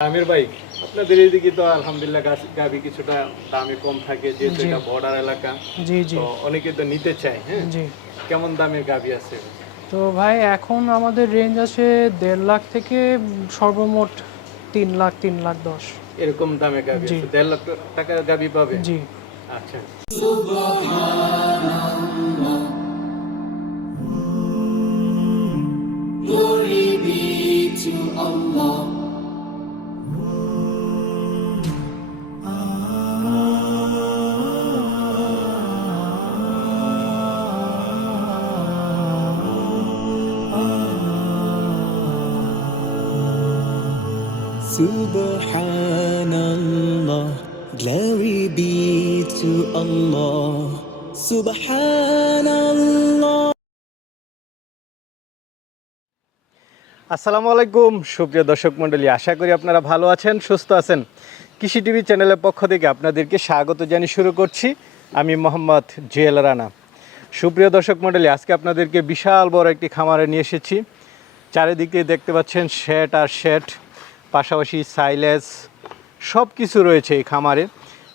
আমির ভাই আপনাদের এইদিকে তো আলহামদুলিল্লাহ গাভী কিছুটা দামে কম থাকে যেহেতু। এটা বর্ডার এলাকা জি জি। তো অনেকে তো নিতে চায় হ্যাঁ? জি। কেমন দামের গাভী আছে? তো ভাই এখন আমাদের রেঞ্জ আছে দেড় লাখ থেকে সর্বমোট তিন লাখ তিন লাখ দশ। এরকম দামে গাভী আছে দেড় লাখ টাকার গাভী পাবে? জি। আচ্ছা। Glory be to Allah. Subhanallah, glory be to Allah. Subhanallah. আসসালামু আলাইকুম সুপ্রিয় দর্শক মণ্ডলী আশা করি আপনারা ভালো আছেন সুস্থ আছেন। কৃষি টিভি চ্যানেলের পক্ষ থেকে আপনাদেরকে স্বাগত জানিয়ে শুরু করছি। আমি মোহাম্মদ জুয়েল রানা। সুপ্রিয় দর্শক মণ্ডলী আজকে আপনাদেরকে বিশাল বড় একটি খামারে নিয়ে এসেছি। চারিদিকে দেখতে পাচ্ছেন শেড আর শেড পাশাপাশি সাইলেজ সব কিছু রয়েছে এই খামারে।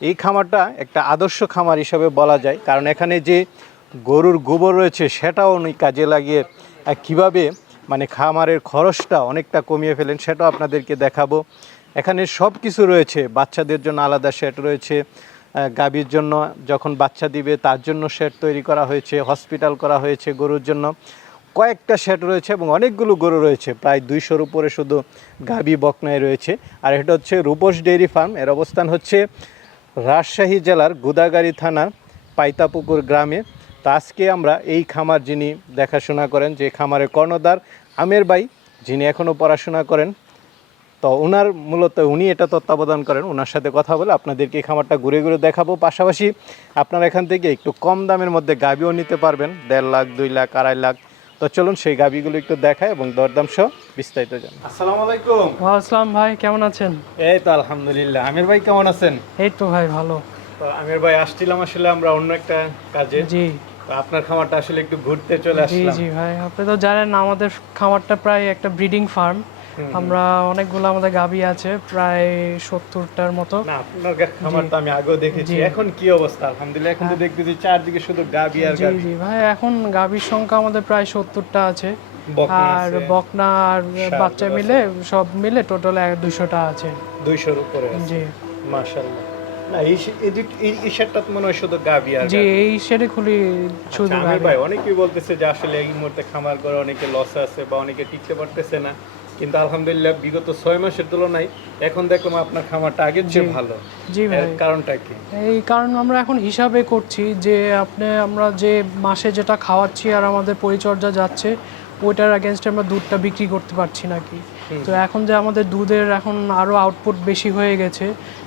এই খামারটা একটা আদর্শ খামার হিসাবে বলা যায়, কারণ এখানে যে গরুর গোবর রয়েছে সেটাও উনি কাজে লাগিয়ে কীভাবে মানে খামারের খরচটা অনেকটা কমিয়ে ফেলেন সেটাও আপনাদেরকে দেখাবো। এখানে সব কিছু রয়েছে, বাচ্চাদের জন্য আলাদা শেড রয়েছে গাভীর জন্য যখন বাচ্চা দিবে তার জন্য শেড তৈরি করা হয়েছে, হসপিটাল করা হয়েছে গরুর জন্য। কয়েকটা শেড রয়েছে এবং অনেকগুলো গরু রয়েছে। প্রায় দুইশোর উপরে শুধু গাবি বকনায় রয়েছে। আর এটা হচ্ছে রূপস ডেইরি ফার্ম। এর অবস্থান হচ্ছে রাজশাহী জেলার গুদাগাড়ি থানার পাইতাপুকুর গ্রামে। তো আজকে আমরা এই খামার যিনি দেখাশোনা করেন, যে খামারের কর্ণদার আমের বাই, যিনি এখনও পড়াশোনা করেন, তো ওনার মূলত উনি এটা তত্ত্বাবধান করেন। ওনার সাথে কথা বলে আপনাদেরকে এই খামারটা ঘুরে ঘুরে দেখাবো। পাশাপাশি আপনারা এখান থেকে একটু কম দামের মধ্যে গাবিও নিতে পারবেন। দেড় লাখ, দুই লাখ, আড়াই লাখ তো চলুন সেই গাবিগুলো একটু দেখায় এবং দরদাম সহ বিস্তারিত জানি। আসসালামু আলাইকুম। আসসালাম ভাই কেমন আছেন? এই তো আলহামদুলিল্লাহ। আমির ভাই কেমন আছেন? এই তো ভাই ভালো। তো আমির ভাই আসছিলাম আসলে আমরা অন্য একটা কাজে। জি। তো আপনার খামারটা আসলে একটু ঘুরতে চলে জি জি ভাই আপনি তো জানেন আমাদের খামারটা প্রায় একটা ব্রিডিং ফার্ম। আমরা অনেকগুলো আমাদের গাবি আছে প্রায় সত্তরটার মতো। খামার তো আমি আগেও দেখেছি। হ্যাঁ। এখন কি অবস্থা? আলহামদুলিল্লাহ এখন তো দেখতেছি চারদিকে শুধু গাবি আর গাবি জি ভাই এখন গাবির সংখ্যা আমাদের প্রায় সত্তরটা আছে। আর বকনা আর বাচ্চা মিলে সব মিলে টোটাল দুশোটা আছে। দুইশোর উপরে জি। মনে হয় শুধু আচ্ছা, ভাই অনেকেই বলতেছে যে আসলে এই মুহূর্তে খামার করে অনেকে লস আছে বা অনেকে টিকতে পারতেছে না। কিন্তু আলহামদুলিল্লাহ বিগত ছয় মাসের তুলনায় এখন দেখলাম আপনার খামারটা আগের চেয়ে ভালো। জি ভাই। কারণটা কি? এই কারণ আমরা এখন হিসাবে করছি যে আপনি আমরা যে মাসে যেটা খাওয়াচ্ছি আর আমাদের পরিচর্যা যাচ্ছে ওইটার অ্যাগেনস্টে আমরা দুধটা বিক্রি করতে পারছি নাকি। তো এখন যে আমাদের দুধের এখন আরও আউটপুট বেশি হয়ে গেছে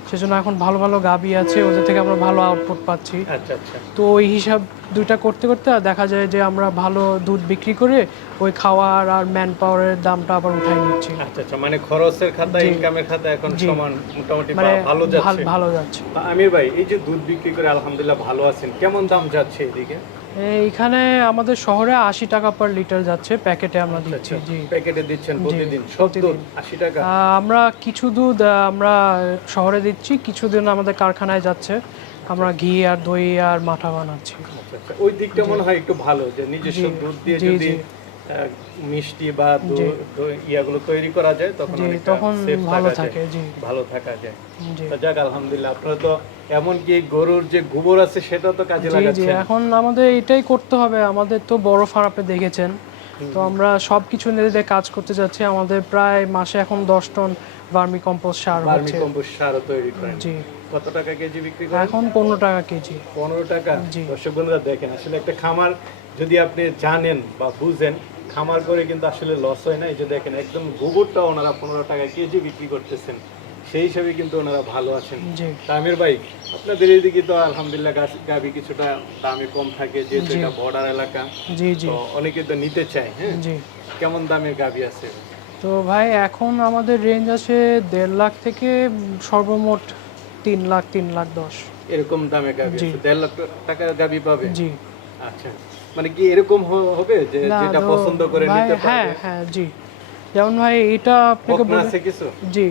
সেজন্য এখন ভালো ভালো গাবি আছে ওদের থেকে আমরা ভালো আউটপুট পাচ্ছি। আচ্ছা আচ্ছা। তো ওই হিসাব দুইটা করতে করতে আর দেখা যায় যে আমরা ভালো দুধ বিক্রি করে ওই খাওয়ার আর ম্যান পাওয়ারের দামটা আবার উঠাই নিচ্ছি। আচ্ছা আচ্ছা মানে খরচের খাতা ইনকামের খাতা এখন সমান মোটামুটি মানে ভালো যাচ্ছে। ভালো যাচ্ছে। আমির ভাই এই যে দুধ বিক্রি করে আলহামদুলিল্লাহ ভালো আছেন কেমন দাম যাচ্ছে এদিকে? এইখানে আমাদের শহরে আশি টাকা পার লিটার যাচ্ছে প্যাকেটে আমরা দিচ্ছি জি প্যাকেটে দিচ্ছেন প্রতিদিন প্রতিদিন। আশি টাকা আমরা কিছু দুধ আমরা শহরে দিচ্ছি কিছু দিন আমাদের কারখানায় যাচ্ছে আমরা ঘি আর দই আর মাঠা বানাচ্ছি আচ্ছা, আচ্ছা। ওই দিকটা মনে হয় একটু ভালো যে নিজস্ব দুধ দিয়ে যদি মিষ্টি বা ইয়াগুলো তৈরি করা যায় তখন তখন ভালো থাকে জি। ভালো থাকা যায়। তো যাক আলহামদুলিল্লাহ আপনারা তো এমনকি গরুর যে গোবর আছে সেটা তো কাজে লাগাচ্ছেন। এখন আমাদের এটাই করতে হবে আমাদের তো বড় দেখেছেন। তো আমরা সব কিছু কাজ করতে যাচ্ছি আমাদের প্রায় মাসে এখন দশ টন ভার্মি কম্পোস্ট সার ভার্মি কম্পোস্ট সারও তৈরি করেন। জি। কত টাকা কেজি বিক্রি করেন? এখন পনেরো টাকা কেজি। পনেরো টাকা? জি। দর্শক বন্ধুরা দেখেন আসলে একটা খামার যদি আপনি জানেন বা বুঝেন খামার করে কিন্তু আসলে লস হয় না। এই যে দেখেন একদম গোবরটা ওনারা পনেরো টাকা কেজি বিক্রি করতেছেন। সেই হিসাবে কিন্তু ওনারা ভালো আছেন। তামির ভাই আপনাদের এইদিকে তো আলহামদুলিল্লাহ গাভি কিছুটা দামে কম থাকে যেহেতু। এটা বর্ডার এলাকা জি জি। তো অনেকে তো নিতে চায় হ্যাঁ? জি। কেমন দামের গাভি আছে? তো ভাই এখন আমাদের রেঞ্জ আছে দেড় লাখ থেকে সর্বমোট তিন লাখ তিন লাখ দশ। এরকম দামে। আছে। দেড় লাখ টাকার গাভি পাবে? জি। আচ্ছা। মানে কি এরকম হবে যে যেটা পছন্দ করে নিতে হ্যাঁ পারবে? হ্যাঁ জি। যেমন ভাই এটা আপনাকে বলে- কিছু? জি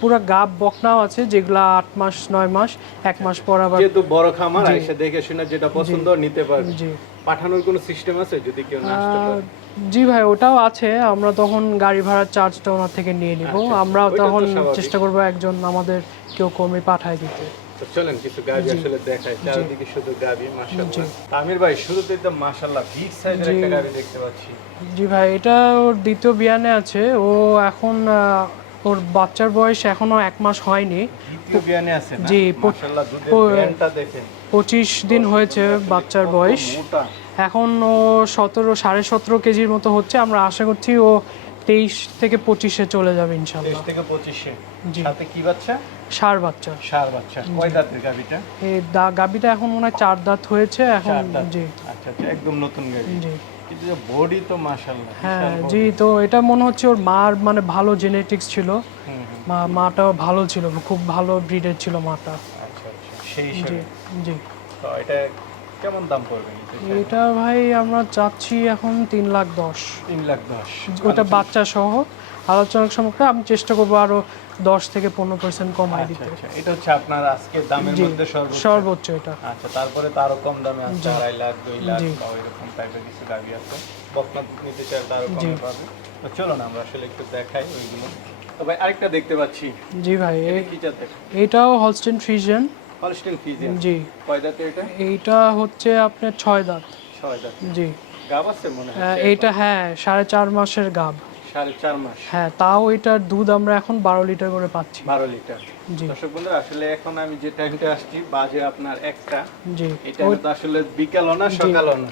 পুরো গাব বকনাও আছে যেগুলা আট মাস নয় মাস এক মাস পর আবার যেহেতু বড় খামার এসে দেখে শুনে যেটা পছন্দ নিতে পারবে। জি। পাঠানোর কোনো সিস্টেম আছে যদি কেউ না আসতে পারে? জি ভাই ওটাও আছে। আমরা তখন গাড়ি ভাড়ার চার্জটা ওনার থেকে নিয়ে নিব। আচ্ছা, তো তখন চেষ্টা করব একজন আমাদের কেউ কর্মী পাঠায় দিতে। তো চলেন কিছু গাবি আসলে দেখাই। চারিদিকে শুধু গাবি মাশাআল্লাহ। আমির ভাই শুরুতে তো মাশাআল্লাহ বিগ সাইজের একটা গাবি দেখতে পাচ্ছি। জি ভাই এটা ওর দ্বিতীয় বিয়ানে আছে। ও এখন ওর বাচ্চার বয়স এখনও এক মাস হয়নি। দ্বিতীয় বিয়ানে আছে না? জি, পঁচিশ দিন হয়েছে বাচ্চার বয়স। এখন ও সতেরো সাড়ে সতেরো কেজির মতো হচ্ছে। আমরা আশা করছি ও তেইশ থেকে পঁচিশে চলে যাবে ইনশাল্লাহ থেকে পঁচিশে। সাথে কি বাচ্চা? সার বাচ্চা। সার বাচ্চা। কয় দাঁতের গাবিটা এই দা গাবিটা এখন মনে হয় চার দাঁত হয়েছে এখন জি। আচ্ছা আচ্ছা একদম নতুন গাবি জি। কিন্তু বডি তো মাশাআল্লাহ হ্যাঁ জি তো এটা মনে হচ্ছে ওর মার মানে ভালো জেনেটিক্স ছিল। মা মাটাও ভালো ছিল খুব ভালো ব্রিডের ছিল মাটা। আচ্ছা আচ্ছা সেই জি জি। তো এটা কেমন দাম পড়বে এটা ভাই আমরা চাচ্ছি এখন তিন লাখ দশ। তিন লাখ দশ। ওটা বাচ্চা সহ। আলোচনার সময় আমি চেষ্টা করব আরও দশ থেকে পনেরো পার্সেন্ট কমাই আচ্ছা দিতে। আচ্ছা। এটা হচ্ছে আপনার আজকে দামের মধ্যে সর্বোচ্চ। এটা। আচ্ছা তারপরে তো আরও কম দামে আছে আড়াই লাখ দুই লাখ বা এরকম টাইপের কিছু গাড়ি আছে। বকনা নিতে চাইলে। কমে পাবে। তো চলো না আমরা আসলে একটু দেখাই ওইগুলো। তো ভাই আরেকটা দেখতে পাচ্ছি। জি ভাই এটাও হলস্টেন ফ্রিজেন হলস্টিন জি। কয় এটা? এইটা হচ্ছে আপনার ছয় দাঁত। ছয় দাঁত। জি। গাব আছে মনে হয় এইটা হ্যাঁ সাড়ে চার মাসের গাব। সাড়ে চার মাস। হ্যাঁ তাও এটার দুধ আমরা এখন বারো লিটার করে পাচ্ছি। বারো লিটার। দর্শক বন্ধুরা আসলে এখন আমি যে টাইমটা আসছি বাজে আপনার একটা। জি। টাইমে আসলে বিকালও না সকালও না?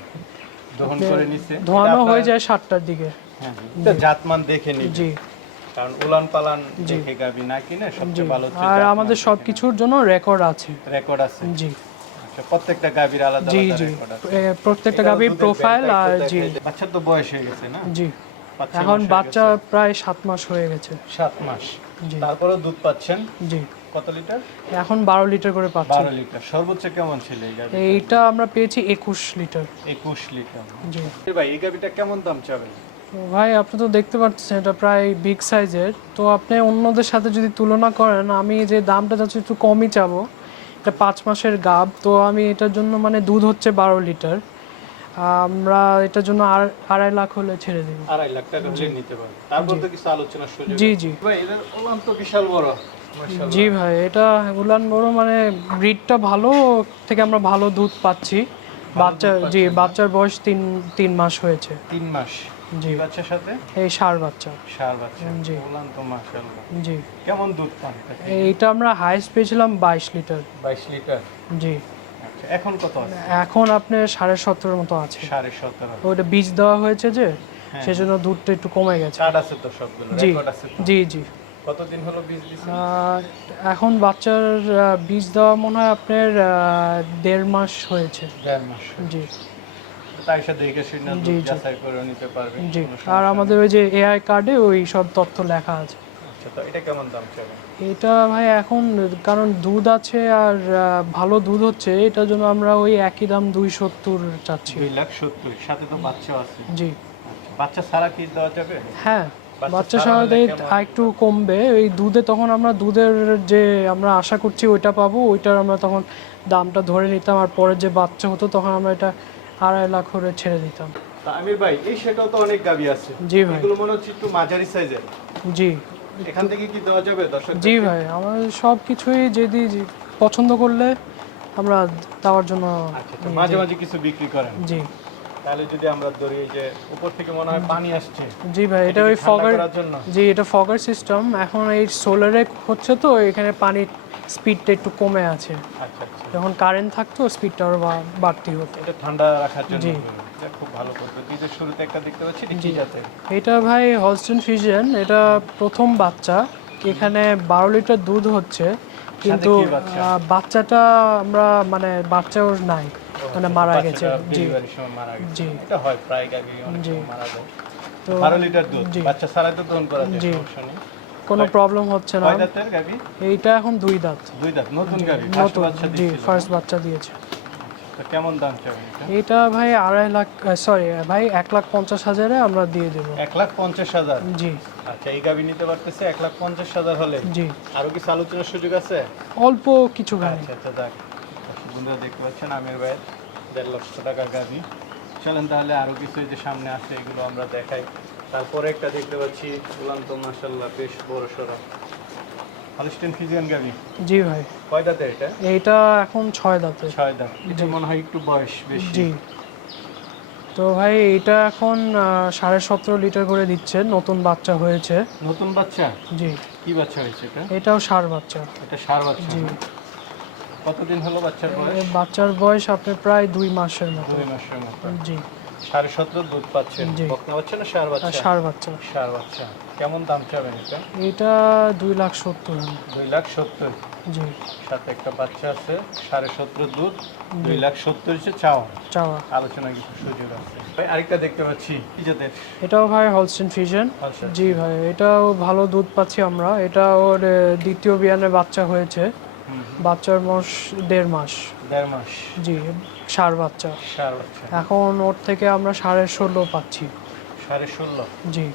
দহন করে নিচ্ছে ধোয়ানো হয়ে যায় সাতটার দিকে। হ্যাঁ জাতমান দেখে নিবে। জি। কারণ উলান পালান দেখে গাবি না কিনে সবচেয়ে ভালো আর আমাদের সব কিছুর জন্য রেকর্ড আছে। রেকর্ড আছে। জি। আচ্ছা প্রত্যেকটা গাবির আলাদা জি আলাদা জি। রেকর্ড আছে। প্রত্যেকটা গাবির প্রোফাইল আর জি। বাচ্চার তো বয়স হয়ে গেছে না? জি। এখন বাচ্চা প্রায় সাত মাস হয়ে গেছে। সাত মাস। তারপরে দুধ পাচ্ছেন? জি। কত লিটার? এখন বারো লিটার করে পাচ্ছি বারো লিটার। সর্বোচ্চ কেমন ছিল এই এইটা আমরা পেয়েছি একুশ লিটার। একুশ লিটার। জি। ভাই এই গাবিটা কেমন দাম চাবেন? তো ভাই আপনি তো দেখতে পাচ্ছেন এটা প্রায় বিগ সাইজের। তো আপনি অন্যদের সাথে যদি তুলনা করেন আমি যে দামটা চাচ্ছি একটু কমই চাবো। এটা পাঁচ মাসের গাব তো আমি এটার জন্য মানে দুধ হচ্ছে বারো লিটার। আমরা এটার জন্য আর আড়াই লাখ হলে ছেড়ে দেবো। আড়াই লাখ টাকা হলে নিতে পারবেন তারপর তো কিছু আলোচনার সুযোগ জি জি। ভাই এদের উলান তো বিশাল বড় জি ভাই এটা উলান বড় মানে ব্রিডটা ভালো থেকে আমরা ভালো দুধ পাচ্ছি। বাচ্চা জি বাচ্চার বয়স তিন তিন মাস হয়েছে। তিন মাস। জি। বাচ্চার সাথে? এই সার বাচ্চা। সার বাচ্চা। জি। উলান তো মাশাআল্লাহ। জি। কেমন দুধ পান? এইটা আমরা হাইস্ট পেয়েছিলাম বাইশ লিটার। বাইশ লিটার। জি। এখন কত আছে? এখন আপনার সাড়ে সতেরোর মতো আছে। সাড়ে সতেরো। ওইটা বীজ দেওয়া হয়েছে যে সেজন্য দুধটা একটু কমে গেছে। কার্ড আছে তো সবগুলো জি জি জি। কতদিন হলো বীজ দিছে এখন বাচ্চার বীজ দেওয়া মনে হয় আপনার দেড় মাস হয়েছে। দেড় মাস জি। আর আমাদের ওই যে এআই কার্ডে ওই সব তথ্য লেখা আছে। আচ্ছা তো এটা কেমন দাম চাবে এটা ভাই এখন কারণ দুধ আছে আর ভালো দুধ হচ্ছে এটার জন্য আমরা ওই একই দাম দুই সত্তর চাচ্ছি। দুই লাখ সত্তর সাথে তো বাচ্চাও আছে। জি। আচ্ছা, বাচ্চা ছাড়া কি দেওয়া যাবে? হ্যাঁ বাচ্চা বাচ্চা হলে একটু কমবে ওই দুধে তখন আমরা দুধের যে আমরা আশা করছি ওইটা পাবো ওইটার আমরা তখন দামটা ধরে নিতাম আর পরে যে বাচ্চা হতো তখন আমরা এটা আড়াই লাখ করে ছেড়ে দিতাম। আমির ভাই এই সেটাও তো অনেক গাবি আছে। জি ভাই। এগুলো মনে হচ্ছে একটু মাঝারি সাইজের জি। এখান থেকে কি দেওয়া যাবে দর্শক জি ভাই আমার সব কিছুই যদি পছন্দ করলে আমরা দেওয়ার জন্য আচ্ছা মাঝে মাঝে কিছু বিক্রি করেন। জি। তাহলে যদি আমরা ধরি যে উপর থেকে মনে হয় পানি আসছে জি ভাই এটা ওই ফগার জি এটা ফগার সিস্টেম। এখন এই সোলারে হচ্ছে তো এখানে পানির স্পিডটা একটু কমে আছে। আচ্ছা আচ্ছা। যখন কারেন্ট থাকতো স্পিডটা আরও বাড়তি হতো। এটা ঠান্ডা রাখার জন্য জি। এটা খুব ভালো ঈদের শুরুতে একটা দেখতে পাচ্ছি এটা কি জাতের? এটা ভাই হলস্টেন ফিজিয়ান এটা প্রথম বাচ্চা। এখানে বারো লিটার দুধ হচ্ছে কিন্তু বাচ্চাটা আমরা মানে বাচ্চা ওর নাই মানে মারা গেছে। জি। জি। এটা হয় প্রায় গাভী অনেক মারা যায়। তো বারো লিটার দুধ বাচ্চা ছাড়াই তো দহন করা যায় সমস্যা নেই। কোনো প্রবলেম হচ্ছে না। কয় দাঁতের গাভী? এইটা এখন দুই দাঁত। দুই দাঁত নতুন গাভী ফার্স্ট বাচ্চা জি ফার্স্ট বাচ্চা দিয়েছে। কেমন দাম চাবেন এটা? ভাই আড়াই লাখ সরি ভাই এক লাখ পঞ্চাশ হাজারে আমরা দিয়ে দেবো। এক লাখ পঞ্চাশ হাজার? জি। আচ্ছা এই গাবি নিতে পারতেছে এক লাখ পঞ্চাশ হাজার হলে? জি। আরও কিছু আলোচনার সুযোগ আছে? অল্প কিছু গাড়ি আচ্ছা আচ্ছা দর্শক বন্ধুরা দেখতে পাচ্ছেন আমের ভাইয়ের দেড় লক্ষ টাকার গাবি চলেন তাহলে আরও কিছু যে সামনে আছে এগুলো আমরা দেখাই। তারপরে একটা দেখতে পাচ্ছি উলান্ত মাসাল্লাহ বেশ বড় সড়ো হলিস্টেন ফিজিয়ান গাবি জি ভাই। কয় দাঁতে এটা? এইটা এখন ছয় দাঁতে ছয় দাঁত। এটা মনে হয় একটু বয়স বেশি। জি। তো ভাই এটা এখন সাড়ে সতেরো লিটার করে দিচ্ছে নতুন বাচ্চা হয়েছে। নতুন বাচ্চা? জি। কি বাচ্চা হয়েছে এটা? এটাও সার বাচ্চা। এটা সার বাচ্চা। জি। কতদিন হলো বাচ্চার বয়স? বাচ্চার বয়স আপনার প্রায় দুই মাসের মতো। দুই মাসের মতো। জি। সাড়ে সতেরো দুধ পাচ্ছেন। বকনা বাচ্চা না সার বাচ্চা? সার বাচ্চা। সার বাচ্চা। কেমন দাম চাবেন এটা? এটা দুই লাখ সত্তর। দুই লাখ সত্তর? জি। সাথে একটা বাচ্চা আছে সাড়ে সতেরো দুধ দুই লাখ সত্তর হচ্ছে চাও চাওয়া। আলোচনা কিছু সুযোগ আছে। ভাই আরেকটা দেখতে পাচ্ছি কি জাতের এটাও ভাই হলস্টেন ফিশন আচ্ছা। জি ভাই এটাও ভালো দুধ পাচ্ছি আমরা। এটা ওর দ্বিতীয় বিয়ানের বাচ্চা হয়েছে। বাচ্চার মাস দেড় মাস। দেড় মাস। জি সার বাচ্চা। সার বাচ্চা। এখন ওর থেকে আমরা সাড়ে ষোলো পাচ্ছি। সাড়ে ষোলো? জি।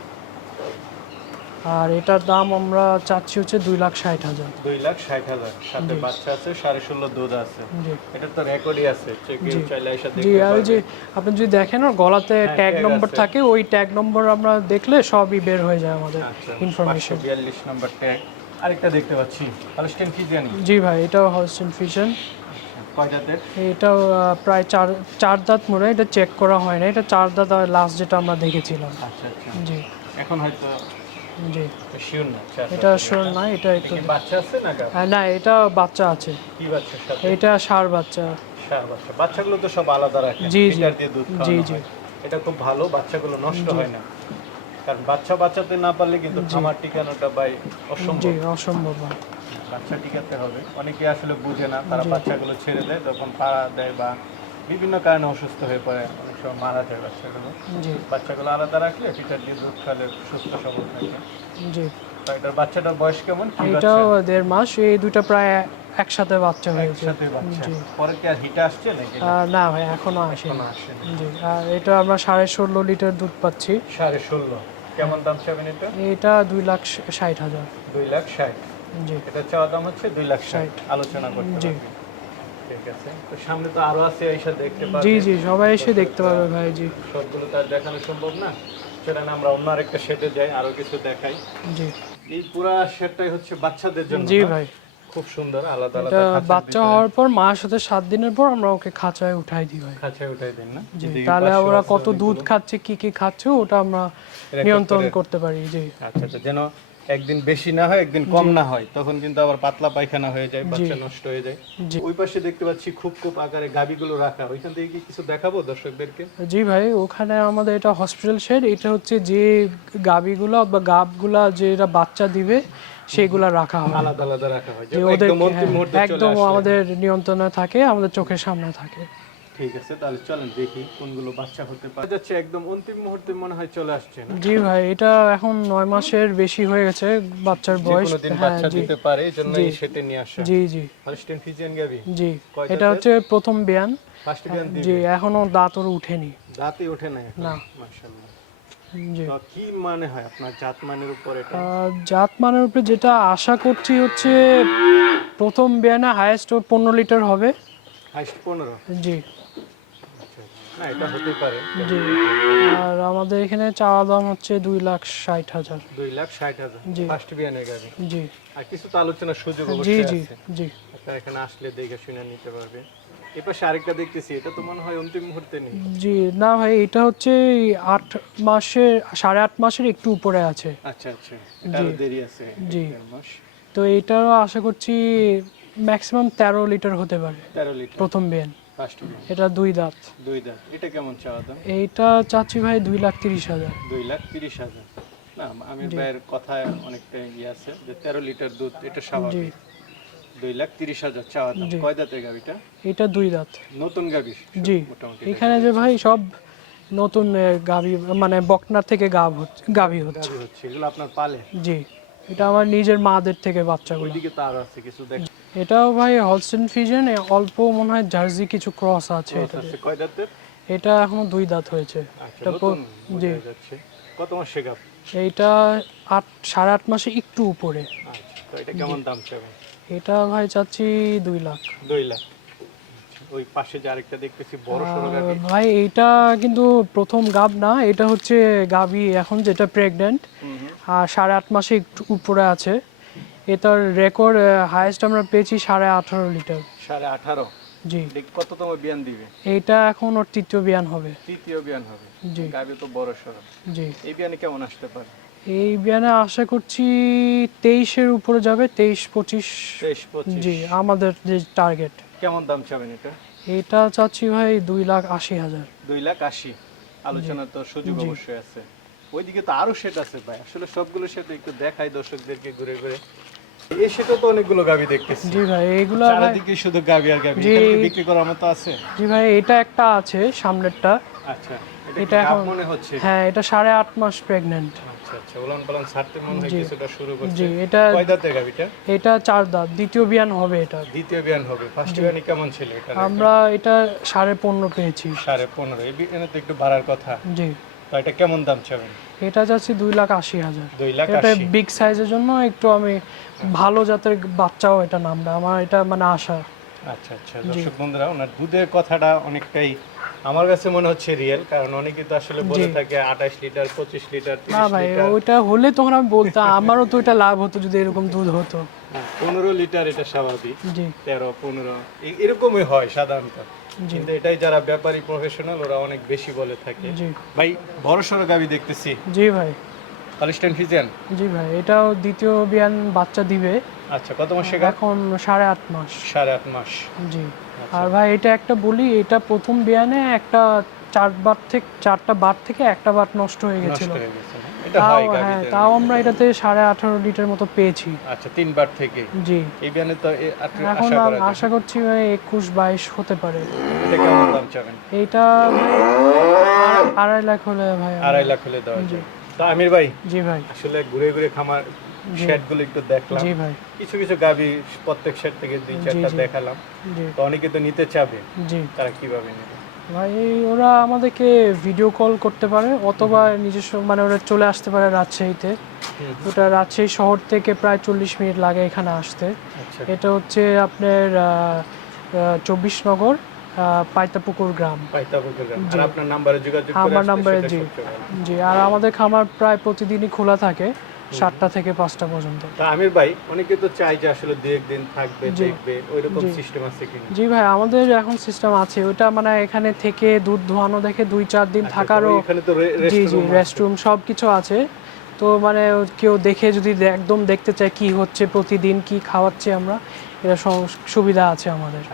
আর এটার দাম আমরা চাচ্ছি হচ্ছে দুই লাখ ষাট হাজার। দুই লাখ ষাট হাজার। সাথে বাচ্চা আছে সাড়ে ষোলো দুধ আছে। এটা তো রেকর্ডই আছে জি। আর ওই যে আপনি যদি দেখেন ওর গলাতে ট্যাগ নম্বর থাকে ওই ট্যাগ নম্বর আমরা দেখলে সবই বের হয়ে যায় আমাদের আচ্ছা ইনফরমেশন বিয়াল্লিশ নম্বর ট্যাগ আরেকটা দেখতে পাচ্ছি হলস্টেন কি জানি জি ভাই এটাও হলস্টেন ফিশন এটাও প্রায় চার চার দাঁত মনে এটা চেক করা হয় না এটা চার দাঁত লাস্ট যেটা আমরা দেখেছিলাম। আচ্ছা আচ্ছা। জি। এখন হয়তো জি। শিওর না এটা না এটা একটু বাচ্চা আছে না গা? না এটা বাচ্চা আছে। কি বাচ্চার সাথে এটা সার বাচ্চা। সার বাচ্চা। বাচ্চাগুলো তো সব আলাদা রাখে জি, জি। দিয়ে দুধ জি, জি। এটা খুব ভালো বাচ্চাগুলো নষ্ট হয় না। কারণ বাচ্চা বাচ্চাতে না পারলে কিন্তু খামার টিকানোটা জি অসম্ভব। অসম্ভব। বাচ্চা টিকাতে হবে। অনেকে আসলে বুঝে না তারা বাচ্চাগুলো ছেড়ে দেয় তখন পাড়া দেয় বা বিভিন্ন কারণে অসুস্থ হয়ে পড়ে। সময় মারা যায় বাচ্চাগুলো। বাচ্চাগুলো আলাদা রাখলে লিটার দিয়ে দুধ খালে সুস্থ সবল থাকে। জি। এটার বাচ্চাটার বয়স কেমন? এটাও দেড় মাস এই দুটো প্রায় একসাথে বাচ্চা হয়েছে। পরে কি আর হিটা আসছে নাকি? না ভাই এখনও আসেনি। জি। আর এটা আমরা সাড়ে ষোলো লিটার দুধ পাচ্ছি। সাড়ে ষোলো। কেমন দাম চাবেন এটা? এটা দুই লাখ ষাট হাজার। দুই লাখ ষাট। জি। এটা চাওয়া দাম হচ্ছে দুই লাখ ষাট। ষাট। আলোচনা করতে জি। পারবেন ঠিক আছে? তো সামনে তো আরও আছে এইসব দেখতে পারবেন জি জি সবাই এসে দেখতে পারবে ভাই জি। সবগুলো তো আর দেখানো সম্ভব না। সেটা আমরা অন্য আরেকটা শেডে যাই আরও কিছু দেখাই। জি। এই পুরা শেডটাই হচ্ছে বাচ্চাদের জন্য জি ভাই। খুব সুন্দর আলাদা আলাদা বাচ্চা হওয়ার পর মায়ের সাথে সাত দিনের পর আমরা ওকে খাঁচায় উঠাই দিই ভাই। খাঁচায় উঠাই দিন না? জি তাহলে ওরা কত দুধ খাচ্ছে কি কি খাচ্ছে ওটা আমরা নিয়ন্ত্রণ করতে পারি জি। আচ্ছা আচ্ছা যেন একদিন বেশি না হয় একদিন কম না হয়। তখন কিন্তু আবার পাতলা পায়খানা হয়ে যায় বাচ্চা নষ্ট হয়ে যায়। ওই পাশে দেখতে পাচ্ছি খুব খুব আকারে গাবিগুলো রাখা। ওইখান থেকে কি কিছু দেখাবো দর্শকদেরকে? জি ভাই ওখানে আমাদের এটা হসপিটাল শেড এটা হচ্ছে যে গাবিগুলো বা গাবগুলা যেটা বাচ্চা দিবে সেগুলা রাখা হয়। আলাদা আলাদা রাখা হয়। একদম একদম আমাদের নিয়ন্ত্রণে থাকে আমাদের চোখের সামনে থাকে। ঠিক আছে তাহলে চলেন দেখি কোনগুলো বাচ্চা হতে পারে। যাচ্ছে একদম অন্তিম মুহূর্তে মনে হয় চলে আসছে না? জি ভাই এটা এখন নয় মাসের বেশি হয়ে গেছে বাচ্চার বয়স। কোনো দিন হ্যাঁ বাচ্চা দিতে পারে এই সেটে নিয়ে আসা। জি জি। গাবি জি। এটা হচ্ছে প্রথম বিয়ান ফার্স্ট বিয়ান জি এখনও দাঁত ওর উঠেনি দাঁতে ওঠে না না। মাশাআল্লাহ। কি মানে হয় আপনার জাত মানের উপর জাত মানের উপরে যেটা আশা করছি হচ্ছে প্রথম বিয়ানে হায়েস্ট পনেরো লিটার হবে। পনেরো? জি। না এটা হতে পারে। জি। আর আমাদের এখানে চাওয়া দাম হচ্ছে দুই লাখ ষাট হাজার। দুই লাখ ষাট হাজার। জি। ফার্স্ট বিয়ানের গাবি। জি। আর কিছু তো আলোচনার সুযোগ জি জি জি। আপনারা এখানে আসলে দেখে শুনে নিতে পারবে এ আরেকটা দেখতেছি এটা তো মনে হয় অন্তিম মুহূর্তে নেই। জি না ভাই এটা হচ্ছে আট মাসের সাড়ে আট মাসের একটু উপরে আছে। আচ্ছা আচ্ছা। এটা দেরি আছে। জি। তো এটারও আশা করছি ম্যাক্সিমাম তেরো লিটার হতে পারে। তেরো লিটার। প্রথম বিয়ান এটা দুই দাঁত। দুই দাম এটা কেমন চাওয়া দাম? এইটা চাচ্ছি ভাই দুই লাখ তিরিশ হাজার। দুই লাখ তিরিশ হাজার। না আমির ভাইয়ের কথায় অনেকটা ইয়ে আছে যে তেরো লিটার দুধ এটা স্বাভাবিক। দুই লাখ তিরিশ হাজার চাওয়া দাম। কয় দাঁতের গাবিটা এটা? দুই দাঁত। নতুন গাবি? জি। মোটামুটি এখানে যে ভাই সব নতুন গাভি মানে বকনার থেকে গাভ হচ্ছে গাভি হচ্ছে। গাবি হচ্ছে। এগুলো আপনার পালে? জি। এটা আমার নিজের মাদের থেকে বাচ্চাগুলো। ওইদিকে তো আরও আছে কিছু দেখ এটাও ভাই হলস্টেন ফিজেন অল্প মনে হয় জার্সি কিছু ক্রস আছে এটা কয় দাঁতের? এটা এখনও দুই দাঁত হয়েছে। আচ্ছা এটা জি। কত মাস শেখাব এইটা আট সাড়ে আট মাসে একটু উপরে। আচ্ছা এটা কেমন দাম চাবেন? এটা ভাই চাচ্ছি দুই লাখ। দুই লাখ। আচ্ছা, ওই পাশে যে আরেকটা দেখতেছি বড় সড়ো আহ, ভাই এইটা কিন্তু প্রথম গাব না এটা হচ্ছে গাবি এখন যেটা প্রেগনেন্ট আর সাড়ে আট মাসে একটু উপরে আছে। এটার রেকর্ড হাইয়েস্ট আমরা পেয়েছি সাড়ে আঠারো লিটার। সাড়ে আঠারো? জি। কততম বিয়ান দিবে? এইটা এখন ওর তৃতীয় বিয়ান হবে। তৃতীয় বিয়ান হবে। জি। গাবি তো বড় সড়ো জি। এই বিয়ানে কেমন আসতে পারে? এই বিয়ানে আশা করছি তেইশের উপরে যাবে তেইশ পঁচিশ। তেইশ পঁচিশ। জি আমাদের যে টার্গেট কেমন দাম চাবেন এটা? এটা চাচ্ছি ভাই দুই লাখ আশি হাজার। দুই লাখ আশি। আলোচনার তো সুযোগ অবশ্যই আছে। ওইদিকে তো আরও সেট আছে ভাই। আসলে সবগুলো সেট একটু দেখাই দর্শকদেরকে ঘুরে ঘুরে। এই তো অনেকগুলো গাবি দেখতেছি। জি ভাই এইগুলা চারিদিকে শুধু গাবি আর গাবি। জি। এখানে কি বিক্রি করার মতো আছে? জি ভাই এটা একটা আছে সামনেরটা। আচ্ছা এটা এটা এখন এখন- মনে হচ্ছে? হ্যাঁ এটা সাড়ে আট মাস প্রেগনেন্ট আচ্ছা আচ্ছা উলান পালান ছাড়তে মনে হয় কিছুটা শুরু করছে। জি এটা কয় দাঁতের গাবিটা? এটা চার দাঁত দ্বিতীয় বিয়ান হবে এটা। দ্বিতীয় বিয়ান হবে। ফার্স্ট বিয়ানে কেমন ছিল এটা আমরা এটা সাড়ে পনেরো পেয়েছি। সাড়ে পনেরো। এই বিয়ানে তো একটু বাড়ার কথা। জি। তো এটা কেমন দাম চাবেন? এটা যাচ্ছে দুই লাখ আশি হাজার। দুই লাখ এটা বিগ সাইজের জন্য একটু আমি ভালো জাতের বাচ্চাও এটা নামবে। আমার এটা মানে আশা। আচ্ছা আচ্ছা। দর্শক বন্ধুরা ওনার দুধের কথাটা অনেকটাই আমার কাছে মনে হচ্ছে রিয়েল কারণ অনেকে তো আসলে বলে থাকে আঠাশ লিটার পঁচিশ লিটার না তিরিশ ভাই লিটার। ওইটা হলে তখন আমি বলতাম আমারও তো এটা লাভ হতো যদি এরকম দুধ হতো। পনেরো লিটার এটা স্বাভাবিক জি। তেরো পনেরো এ- এরকমই হয় সাধারণত। কিন্তু এটাই যারা ব্যাপারী প্রফেশনাল ওরা অনেক বেশি বলে থাকে। জি। ভাই বড় সড়ো গাবি দেখতেছি। জি ভাই। হলিস্টাইন ফিজিয়ান জি ভাই এটাও দ্বিতীয় বিয়ান বাচ্চা দিবে। আচ্ছা কত মাস এখন সাড়ে আট মাস। সাড়ে আট মাস। জি। আর ভাই এটা একটা বলি এটা প্রথম বিয়ানে একটা চার বার থেকে চারটা বার থেকে একটা বার নষ্ট হয়ে গেছিল। তাও হ্যাঁ তাও আমরা এটাতে সাড়ে আঠারো লিটার মতো পেয়েছি। আচ্ছা তিনবার থেকে? জি। এই বিয়ানে তো এখন আশা করছি ভাই একুশ বাইশ হতে পারে। এটা কেমন দাম চাবেন? এইটা আড়াই- আড়াই লাখ হলে ভাই। আড়াই লাখ হলে দেওয়া যায়। তো আমির ভাই জি ভাই। আসলে ঘুরে ঘুরে খামার শেডগুলো একটু দেখলাম। কিছু কিছু গাবি প্রত্যেক শেড থেকে দুই চারটা দেখালাম। তো অনেকে তো নিতে চাবে। তারা কীভাবে নেবে? ভাই ওরা আমাদেরকে ভিডিও কল করতে পারে অথবা নিজস্ব মানে ওরা চলে আসতে পারে রাজশাহীতে। ওটা রাজশাহী শহর থেকে প্রায় চল্লিশ মিনিট লাগে এখানে আসতে। আচ্ছা। এটা হচ্ছে আপনার চব্বিশ নগর পাইতাপুকুর গ্রাম। আমার নাম্বারে জি। জি আর আমাদের খামার প্রায় প্রতিদিনই খোলা থাকে। সাতটা থেকে পাঁচটা পর্যন্ত। আমির ভাই অনেকে তো চাই যে আসলে দু একদিন থাকবে দেখবে ওইরকম সিস্টেম আছে জি ভাই আমাদের এখন সিস্টেম আছে ওটা মানে এখানে থেকে দুধ ধোয়ানো দেখে দুই চার দিন আচ্ছা, থাকারও এখানে তো জি জি রেস্টরুম সব কিছু আছে। তো মানে কেউ দেখে যদি একদম দেখতে চায় কি হচ্ছে প্রতিদিন কি খাওয়াচ্ছি আমরা এটা সুবিধা আছে আমাদের।